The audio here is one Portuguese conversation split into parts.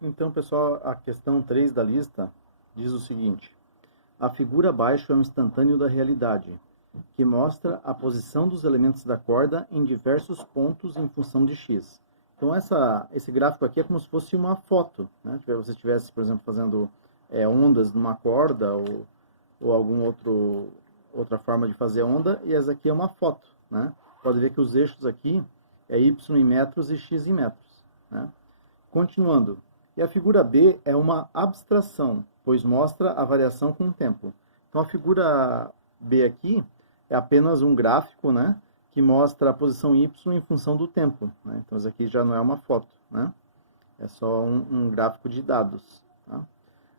Então, pessoal, a questão 3 da lista diz o seguinte: a figura abaixo é um instantâneo da realidade, que mostra a posição dos elementos da corda em diversos pontos em função de x. Então, esse gráfico aqui é como se fosse uma foto, né? Se você estivesse, por exemplo, fazendo ondas numa corda ou outra forma de fazer onda, e essa aqui é uma foto, né? Pode ver que os eixos aqui é y em metros e x em metros, né? Continuando. E a figura B é uma abstração, pois mostra a variação com o tempo. Então a figura B aqui é apenas um gráfico, né, que mostra a posição y em função do tempo, né? Então isso aqui já não é uma foto, né? É só um gráfico de dados, tá?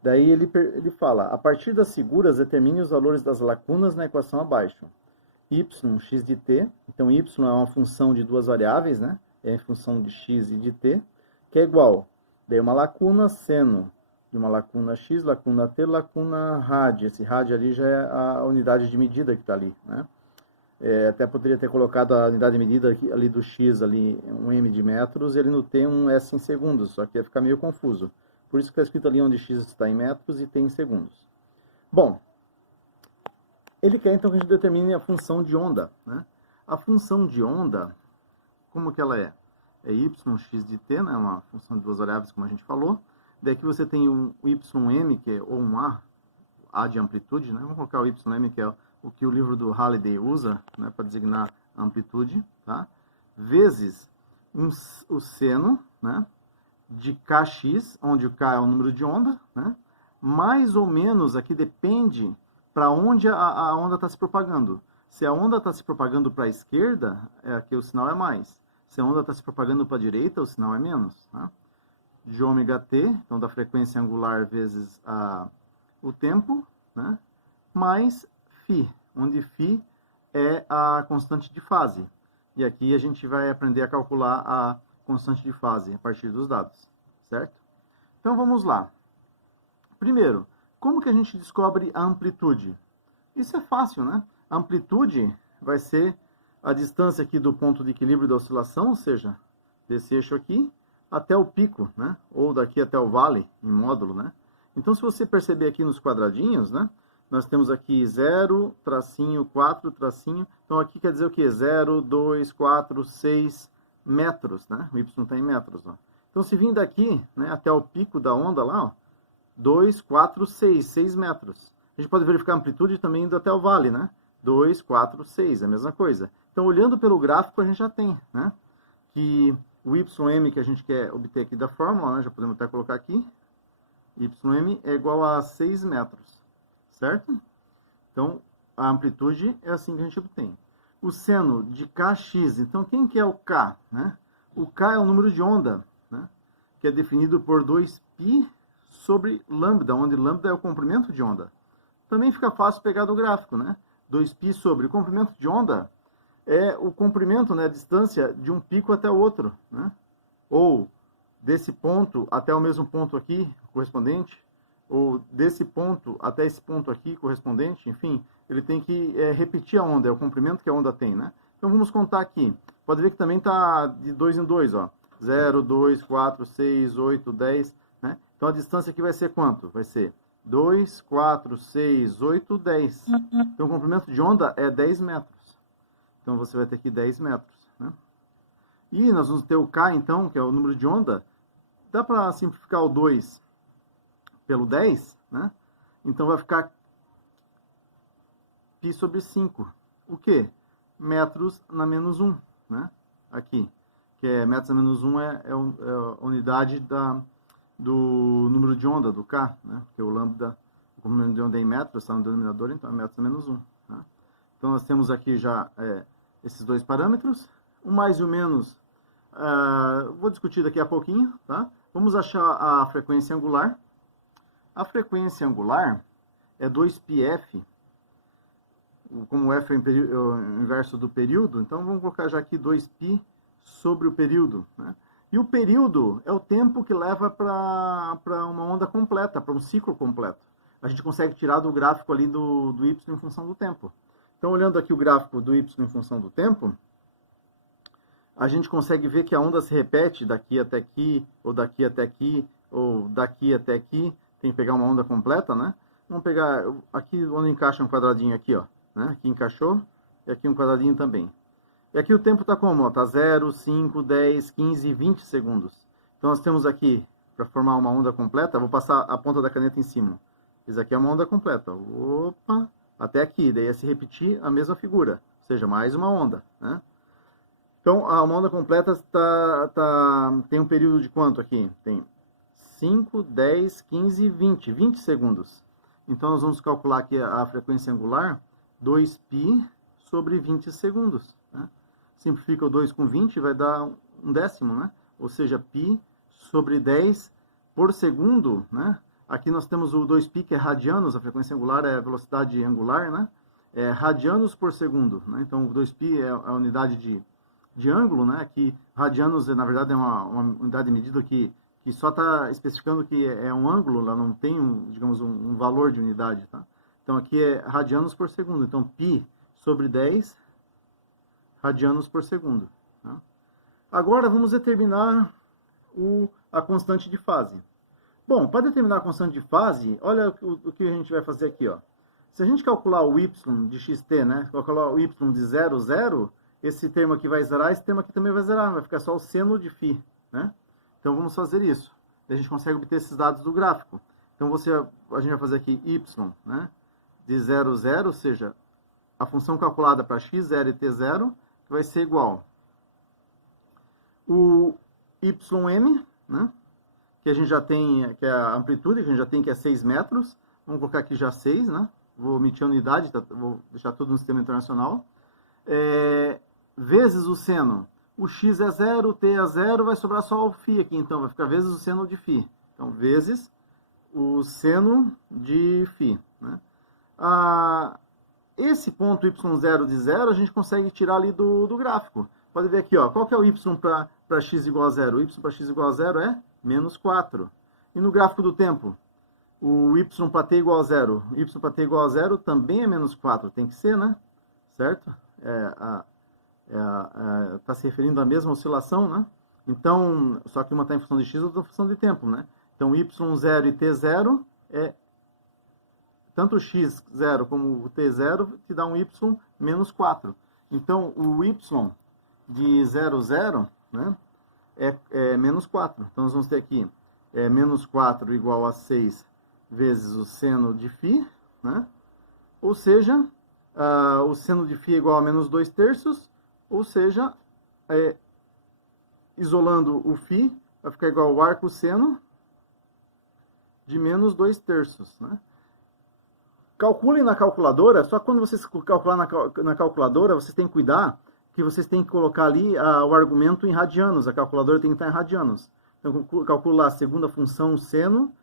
Daí ele fala: a partir das figuras, determine os valores das lacunas na equação abaixo. Y, x de t. Então y é uma função de duas variáveis, né? É em função de x e de t, que é igual. Daí uma lacuna, seno de uma lacuna x, lacuna t, lacuna rádio. Esse rádio ali já é a unidade de medida que está ali, né? Até poderia ter colocado a unidade de medida ali do x, ali, um m de metros, e ele no t um s em segundos, só que ia ficar meio confuso. Por isso que está escrito ali onde x está em metros e t em segundos. Bom, ele quer então que a gente determine a função de onda, né? A função de onda, como que ela é? É y, x de t, né? Uma função de duas variáveis, como a gente falou. Daqui você tem o ym, que é ou um a de amplitude, né? Vamos colocar o ym, que é o que o livro do Halliday usa, né, para designar a amplitude, tá? Vezes o seno, né, de kx, onde o k é o número de onda, né? Mais ou menos, aqui depende para onde a onda está se propagando. Se a onda está se propagando para a esquerda, aqui o sinal é mais. Se a onda está se propagando para a direita, o sinal é menos, tá? De ômega t, então da frequência angular vezes o tempo, né? Mais φ, onde φ é a constante de fase. E aqui a gente vai aprender a calcular a constante de fase a partir dos dados, certo? Então vamos lá. Primeiro, como que a gente descobre a amplitude? Isso é fácil, né? A amplitude vai ser a distância aqui do ponto de equilíbrio da oscilação, ou seja, desse eixo aqui até o pico, né? Ou daqui até o vale, em módulo, né? Então, se você perceber aqui nos quadradinhos, né? Nós temos aqui 0, tracinho, 4, tracinho. Então, aqui quer dizer o quê? 0, 2, 4, 6 metros, né? O y está em metros, ó. Então, se vir daqui, né, até o pico da onda lá, ó, 2, 4, 6 metros. A gente pode verificar a amplitude também indo até o vale, né? 2, 4, 6, é a mesma coisa. Então, olhando pelo gráfico, a gente já tem, né? Que o ym que a gente quer obter aqui da fórmula, né? Já podemos até colocar aqui. Ym é igual a 6 metros, certo? Então, a amplitude é assim que a gente obtém. O seno de kx, então quem que é o k, né? O k é o número de onda, né? Que é definido por 2π sobre lambda, onde lambda é o comprimento de onda. Também fica fácil pegar do gráfico, né? 2π sobre o comprimento de onda é o comprimento, né, a distância de um pico até o outro, né? Ou desse ponto até o mesmo ponto aqui, correspondente, ou desse ponto até esse ponto aqui, correspondente, enfim, ele tem que repetir a onda, é o comprimento que a onda tem, né? Então vamos contar aqui. Pode ver que também está de 2 em 2, ó. 0, 2, 4, 6, 8, 10, né? Então a distância aqui vai ser quanto? Vai ser 2, 4, 6, 8, 10. Então o comprimento de onda é 10 metros. Então você vai ter aqui 10 metros, né? E nós vamos ter o K, então, que é o número de onda. Dá para simplificar o 2 pelo 10, né? Então vai ficar π sobre 5. O quê? Metros na menos 1, né? Aqui. Que é metros na menos 1 é a unidade do número de onda, do K, né? Porque o lambda, o comprimento de onda é em metros, está no denominador, então é metros na menos 1. Né? Então nós temos aqui já esses dois parâmetros. O mais e o menos, vou discutir daqui a pouquinho, tá? Vamos achar a frequência angular. A frequência angular é 2πf, como o f é o inverso do período, então vamos colocar já aqui 2π sobre o período, né? E o período é o tempo que leva para uma onda completa, para um ciclo completo. A gente consegue tirar do gráfico ali do y em função do tempo. Então, olhando aqui o gráfico do y em função do tempo, a gente consegue ver que a onda se repete daqui até aqui, ou daqui até aqui, ou daqui até aqui, tem que pegar uma onda completa, né? Vamos pegar aqui onde encaixa um quadradinho aqui, ó, né? Aqui encaixou, e aqui um quadradinho também. E aqui o tempo está como? Está 0, 5, 10, 15 e 20 segundos. Então nós temos aqui, para formar uma onda completa, vou passar a ponta da caneta em cima. Isso aqui é uma onda completa. Opa! Até aqui, daí ia se repetir a mesma figura, ou seja, mais uma onda, né? Então, a onda completa tem um período de quanto aqui? Tem 5, 10, 15, 20 segundos. Então, nós vamos calcular aqui a frequência angular, 2π sobre 20 segundos. Né? Simplifica o 2 com 20, vai dar um décimo, né? Ou seja, π sobre 10 por segundo, né? Aqui nós temos o 2π, que é radianos, a frequência angular é a velocidade angular, né? É radianos por segundo, né? Então, o 2π é a unidade de ângulo, né? Que radianos, na verdade, é uma unidade de medida que só está especificando que é um ângulo, lá não tem, digamos, um valor de unidade, tá? Então, aqui é radianos por segundo. Então, π sobre 10 radianos por segundo. Tá? Agora, vamos determinar a constante de fase. Bom, para determinar a constante de fase, olha o que a gente vai fazer aqui, ó. Se a gente calcular o y de xt, né? Calcular o y de 0, 0, esse termo aqui vai zerar, esse termo aqui também vai zerar, vai ficar só o seno de φ, né? Então vamos fazer isso. A gente consegue obter esses dados do gráfico. Então a gente vai fazer aqui y, né? De 0, 0, ou seja, a função calculada para x0 e t0, que vai ser igual o ym, né? Que a gente já tem, que é a amplitude, que a gente já tem, que é 6 metros. Vamos colocar aqui já 6, né? Vou omitir a unidade, tá? Vou deixar tudo no sistema internacional. Vezes o seno. O x é 0, o t é 0, vai sobrar só o φ aqui, então vai ficar vezes o seno de φ. Então, vezes o seno de φ. Né? Esse ponto y0 de 0, a gente consegue tirar ali do gráfico. Pode ver aqui, ó, qual que é o y para x igual a 0? O y para x igual a 0 é menos 4. E no gráfico do tempo? O y para t igual a 0. O y para t igual a 0 também é menos 4. Tem que ser, né? Certo? Está se referindo à mesma oscilação, né? Então, só que uma está em função de x, outra em função de tempo, né? Então, y0 e t0 tanto o x0 como o t0 te dá um y menos 4. Então, o y de 0, 0, né? É menos 4. Então, nós vamos ter aqui menos 4 igual a 6 vezes o seno de φ, né? Ou seja, o seno de φ é igual a menos 2 terços, ou seja, isolando o φ, vai ficar igual ao arco seno de menos 2 terços. Né? Calculem na calculadora, só que quando vocês calcular na calculadora, vocês têm que cuidar que vocês têm que colocar ali o argumento em radianos, a calculadora tem que estar em radianos. Então, calculo lá a segunda função seno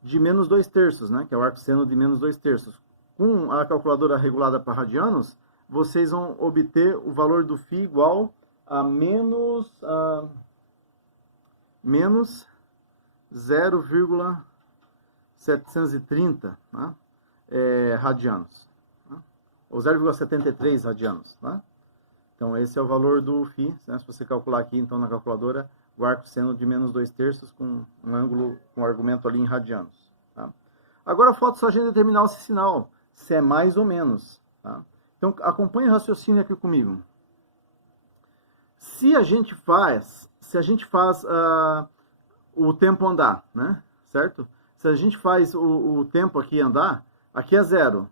de menos 2 terços, né? Que é o arco seno de menos 2 terços. Com a calculadora regulada para radianos, vocês vão obter o valor do φ igual a menos 0,730, né? Radianos. Né? Ou 0,73 radianos. Né? Então, esse é o valor do φ. Né? Se você calcular aqui, então, na calculadora, o arco seno de menos 2 terços com um ângulo, com um argumento ali em radianos. Tá? Agora, falta só a gente determinar esse sinal, se é mais ou menos. Tá? Então, acompanhe o raciocínio aqui comigo. Se a gente faz o tempo andar, né? Certo? Se a gente faz o tempo aqui andar, aqui é 0.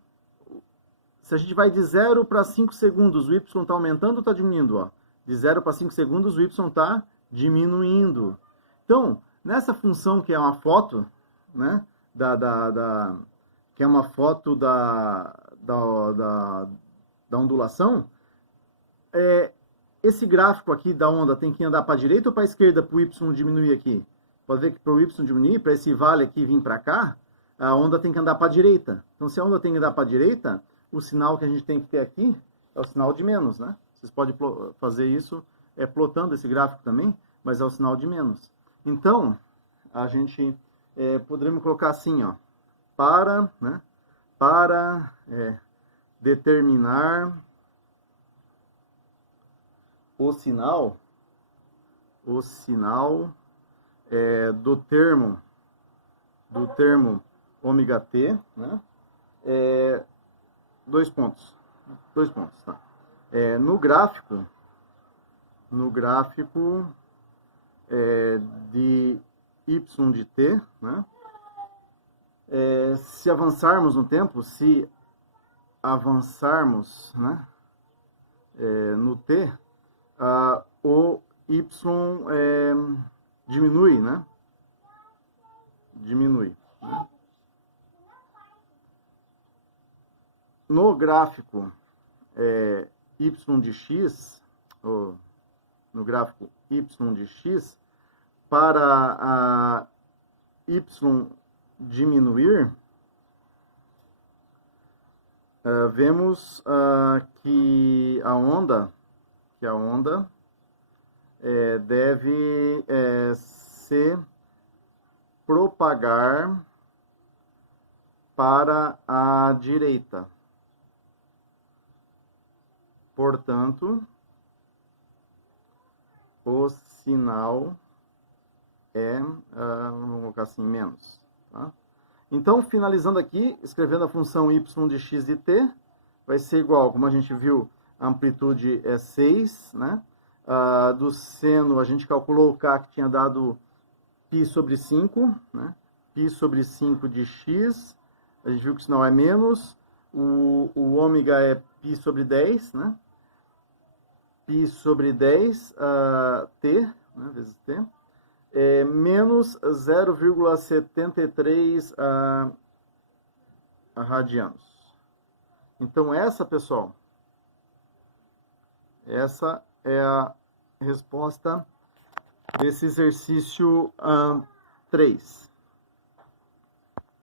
Se a gente vai de 0 para 5 segundos, o y está aumentando ou está diminuindo? Ó? De 0 para 5 segundos, o y está diminuindo. Então, nessa função que é uma foto, né? Que é uma foto da ondulação, esse gráfico aqui da onda tem que andar para a direita ou para a esquerda para o y diminuir aqui? Pode ver que para o y diminuir, para esse vale aqui vir para cá, a onda tem que andar para a direita. Então, se a onda tem que andar para a direita, o sinal que a gente tem que ter aqui é o sinal de menos, né? Vocês podem fazer isso plotando esse gráfico também, mas é o sinal de menos. Então, a gente poderíamos colocar assim, ó, para determinar o sinal do termo do termo ômega t, né? 2 pontos. 2 pontos, tá? No gráfico de y de t, né? Se avançarmos no tempo, se avançarmos, né, no t, o y diminui, né? Diminui. Né? No gráfico y de x, ou no gráfico y de x, para a y diminuir, vemos que a onda deve se propagar para a direita. Portanto, o sinal vamos colocar assim, menos. Tá? Então, finalizando aqui, escrevendo a função y de x de t, vai ser igual, como a gente viu, a amplitude é 6, né? Do seno, a gente calculou o k que tinha dado π sobre 5, né? Π sobre 5 de x, a gente viu que o sinal é menos, o ômega é π sobre 10, né? Π sobre 10, t, né? Vezes t, menos 0,73 radianos. Então, pessoal, essa é a resposta desse exercício 3.